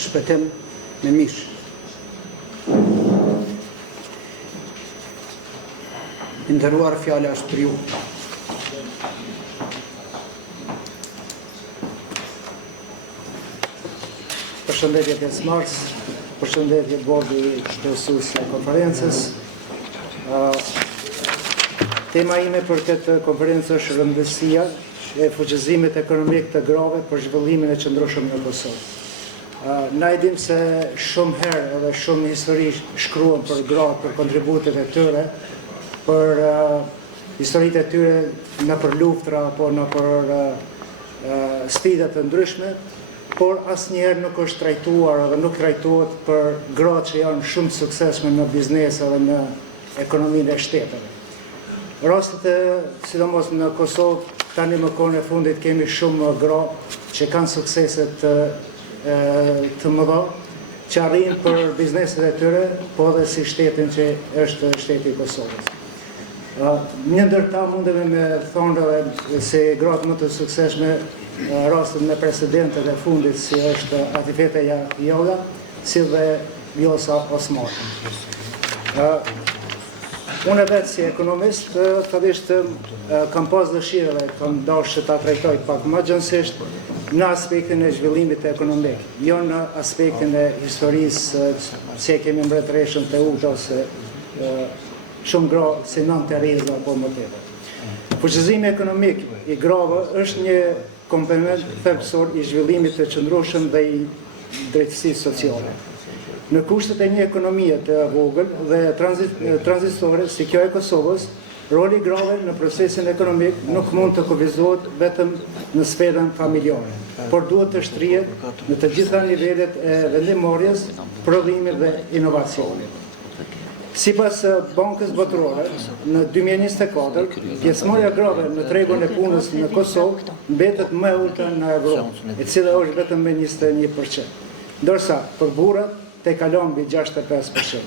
shpëtim me mish. Nderuar, fjala është për ju. Përshëndetje pjesëmarrës, përshëndetje bordi shtetësues të konferencës. Tema ime për këtë konferencë është rëndësia e fuqizimit ekonomik të grave për zhvillimin e qëndrueshëm në Kosovë. Na e dim se shumë herë edhe shumë histori shkruan për gratë, për kontributet e tyre, për historitë e tyre në për luftra apo në për sfidat të ndryshme, por asnjëherë nuk është trajtuar edhe nuk trajtohet për gratë që janë shumë të suksesshme në biznes edhe në ekonominë e shteteve. Rastet sidomos në Kosovë, tani më kohën e fundit kemi shumë gra që kanë sukseset të mëdha, që arrin për bizneset e tyre, po edhe si shtetin që është shteti i Kosovës. Një ndër ta mundemi me thonë se gratë më të suksesshme rastet me presidentet e fundit, si është Atifete Joga, si dhe Vjosa Osmani. Unë vetë si ekonomist, kam pas dëshirë dhe kam dashur ta trajtoj pak më gjërësisht në aspektin e zhvillimit ekonomik, jo në aspektin e historisë, se kemi mbretëreshën të udhë ose shumë gra si Nën Tereza apo më tepër. Fuqizimi ekonomik i grave është një komponent thelbësor i zhvillimit të qëndrueshëm dhe i drejtësisë sociale. Në kushtet e një ekonomie të vogël dhe tranzitore si kjo e Kosovës, roli i grave në procesin ekonomik nuk mund të kufizohet vetëm në sferën familjare, por duhet të shtrihet në të gjitha nivelet e vendimmarrjes, prodhimit dhe inovacionit. Sipas Bankës Botërore, në 2024, pjesëmarrja grave në tregun e punës në Kosovë mbetet më e ulta në Evropë, e cila është vetëm me 21%, ndërsa për burrat te kalon mbi 65%.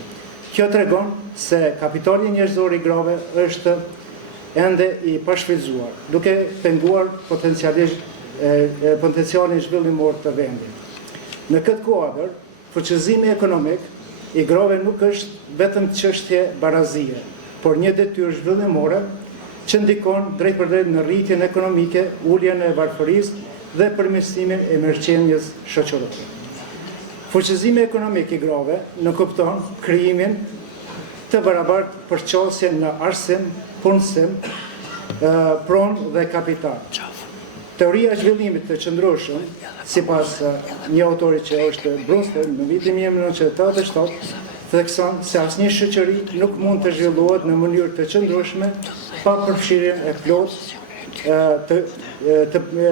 Kjo tregon se kapitali njerëzor i grave është ende i pashfrytzuar, duke penguar potencialin zhvillimor të vendit. Në këtë kuadër, fuqizimi ekonomik i grave nuk është vetëm çështje barazie, por një detyrë zhvillimore që ndikon drejt për drejt në rritjen ekonomike, uljen e varfërisë dhe përmirësimin e mirëqenies shoqërore. Fuqizimi ekonomik i grave në kupton krijimin të barabartë përqasje në arsim, punësim, pronë dhe kapital. Teoria e zhvillimit të qëndrueshëm, sipas një autori që është Brewster në vitin 1987, thekson se asnjë shoqëri nuk mund të zhvillohet në mënyrë të qëndrueshme pa përfshirjen e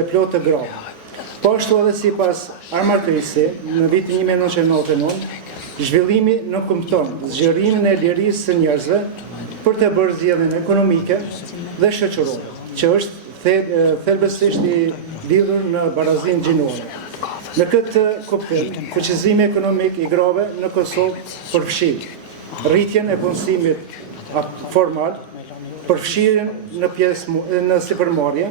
plotë të grave. Po ashtu edhe sipas Armartësi në vitin 1999, zhvillimi nuk kupton zgjerimin e lirisë së njerëzve për të bërë zgjedhjen ekonomike dhe shoqërore, që është thelbësisht i lidhur në barazinë gjinore. Në këtë kuptim, fuqizimi ekonomik i grave në Kosovë përfshin rritjen e punësimit formal, përfshirjen në sipërmarrje,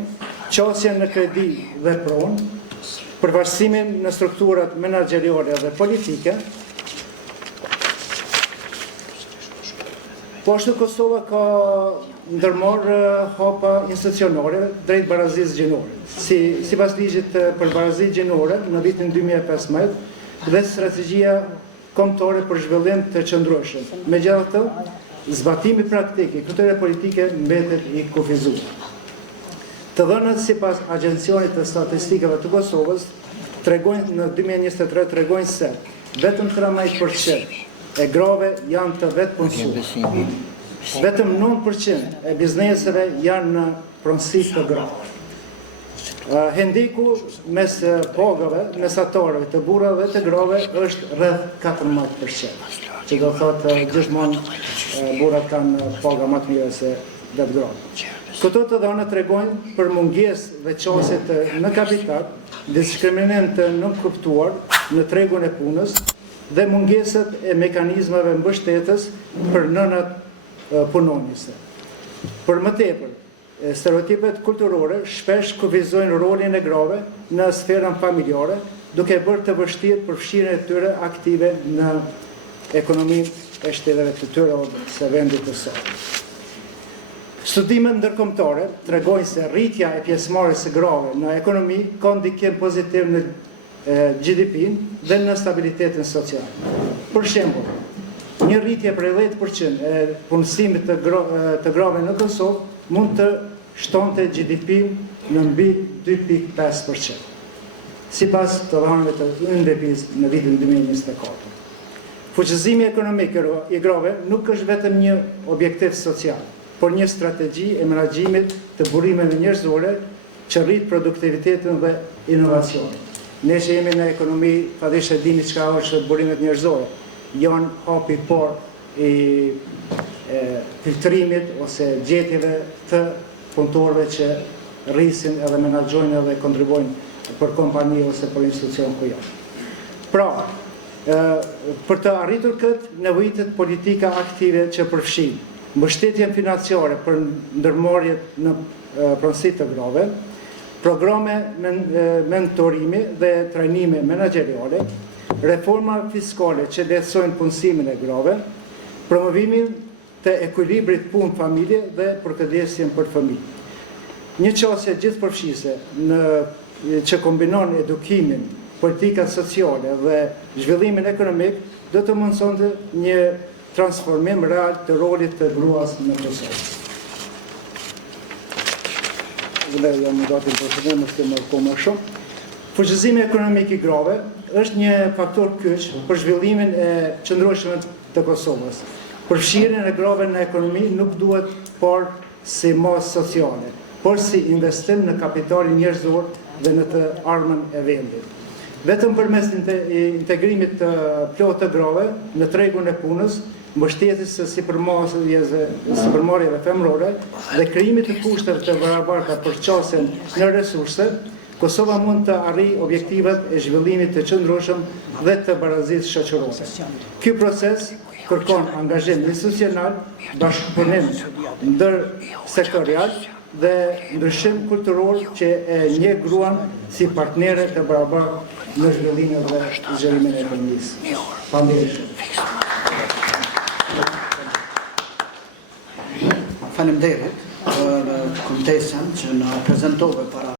qasjen në kredi dhe pronë, përfaqësimin në strukturat menaxheriale dhe politike. Po ashtu Kosova ka ndërmarrë hapa institucionale drejt barazisë gjinore. Sipas ligjit për barazinë gjinore në vitin 2015 dhe strategjia kombëtare për zhvillim të qëndrueshëm. Megjithatë, zbatimi praktik i këtyre politike mbetet i kufizuar. Të dhënat sipas Agjencionit të Statistikave të Kosovës tregojnë në 2023 tregojnë se vetëm 13% e grave janë të vetë punësuar. Vetëm 9% e bizneseve janë në pronësi të grave. Hendiku mes pagave mesatarëve të burrave dhe të grave është rreth 14%, që do thotë gjithmonë burrat kanë paga më të mira se vetë gratë. Këto të dhëna tregojnë për mungesë dhe qasje në kapital, diskriminim të nënkuptuar në tregun e punës dhe mungesat e mekanizmave mbështetës për nënat punonjëse. Për më tepër, stereotipet kulturore shpesh kufizojnë rolin e grave në sferën familjare, duke bërë të vështirë përfshirjen e tyre aktive në ekonominë e shteteve të tyre ose vendit të saj. Studimet ndërkombëtare tregojnë se rritja e pjesëmarrjes së grave në ekonomi ka ndikim pozitiv në GDP-n dhe në stabilitetin social. Për shembull, një rritje prej 10% e punësimit të grave në Kosovë mund të shtonte GDP-n në mbi 2.5%, sipas të dhënave të UNDP-s në vitin 2024. Fuqizimi ekonomik i grave nuk është vetëm një objektiv social, por një strategji e menaxhimit të burimeve njerëzore që rrit produktivitetin dhe inovacionin. Ne që jemi në ekonomi, padisht e dini çka është burimet njerëzore. Janë hapi por i filtrimit ose gjetjeve të punëtorëve që rrisin edhe menaxhojnë edhe kontribuojnë për kompani ose për institucion ku janë. Pra, për të arritur këtë, nevojitet politika aktive që përfshin mbështetjen financiare për ndërmarrjet në pronësi të grave, programe mentorimi dhe trajnime menaxheriale, reforma fiskale që lehtësojnë punësimin e grave, promovimin të ekuilibrit punë-familje dhe përkujdesjen për fëmijë. Një qasje gjithëpërfshise që kombinon edukimin, politikat sociale dhe zhvillimin ekonomik, do të mundsonte një transformim real të rolit të gruas në Kosovë. Dhe jam në datin përshëndet, mos të më më shumë. Fuqizimi ekonomik i grave është një faktor kyç për zhvillimin e qëndrueshëm të Kosovës. Përfshirjen e grave në ekonomi nuk duhet parë si masë sociale, por si investim në kapitalin njerëzor dhe në të armën e vendit. Vetëm përmes integrimit të plotë të grave në tregun e punës, mbështetjes së sipërmarrjeve femërore dhe krijimit të kushteve të barabarta për qasjen në resurse, Kosova mund të arrijë objektivat e zhvillimit të qëndrueshëm dhe të barazisë shoqërore. Ky proces kërkon angazhim institucional, bashkëpunim ndërsektorial dhe ndryshim kulturor që e njeh gruan si partnere të barabartë në zhvillimin dhe zhvillimin e ekonomisë. Faleminderit. Faleminderit për kontesën që na prezantove para